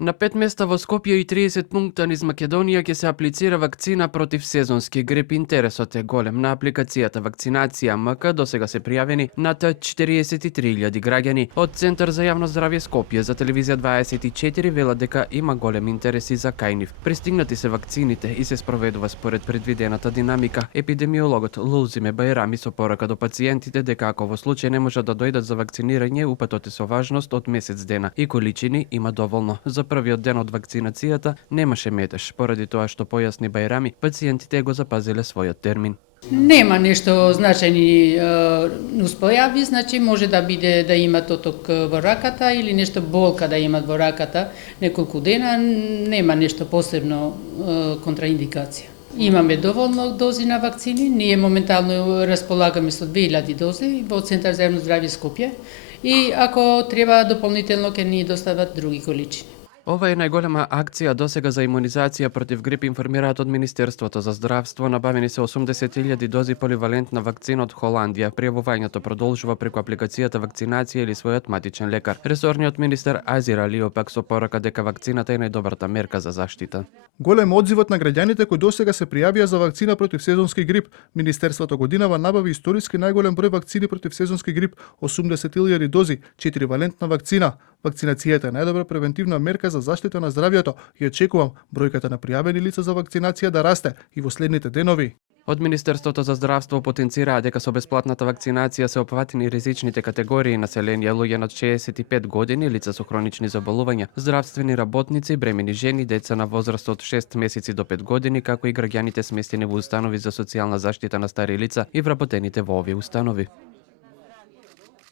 На 5 места во Скопје и 30 пункта низ Македонија ќе се аплицира вакцина против сезонски грип. Интересот е голем. На апликацијата Вакцинација МК досега се пријавени над 43.000 граѓани. Од Центар за јавно здравје Скопје за телевизија 24 велат дека има голем интерес и за кај нив. Пристигнати се вакцините и се спроведува според предвидената динамика. Епидемиологот Лулзиме Бајрами со порака до пациентите дека ако во случај не можат да дојдат за вакцинирање, упатот е со важност од месец дена и количини има доволно. За првиот ден од вакцинацијата немаше метеж, поради тоа што појасни Бајрами, пациентите го запазиле својот термин. Нема нешто значајни нуспојави, значи може да биде да имат оток во раката или нешто болка да имат во раката неколку дена, нема нешто посебно контраиндикација. Имаме доволно дози на вакцини, ние моментално располагаме со 2000 дози во Центар за јавно здравје Скопје и ако треба дополнително ќе ни достават други количини. Ова е најголема акција досега за имунизација против грип, информираат од Министерството за здравство. Набавени се 80.000 дози поливалентна вакцина од Холандија. Пријавувањето продолжува преку апликацијата Вакцинација или својот матичен лекар. Ресорниот министер Азир Алио пак со порака дека вакцината е најдобрата мерка за заштита. Голем одзивот на граѓаните кои досега се пријавија за вакцина против сезонски грип. Министерството годинава набави историски најголем број вакцини против сезонски грип, 80.000 дози, 4-валентна вакцина. Вакцинацијата е најдобра превентивна мерка за заштита на здравјето и очекувам бројката на пријавени лица за вакцинација да расте и во следните денови. Од Министерството за здравство потенцираа дека со бесплатната вакцинација се опфатени ризичните категории население, луѓе над 65 години, лица со хронични заболувања, здравствени работници, бремени жени, деца на возраст од 6 месеци до 5 години, како и граѓаните сместени во установи за социјална заштита на стари лица и вработените во овие установи.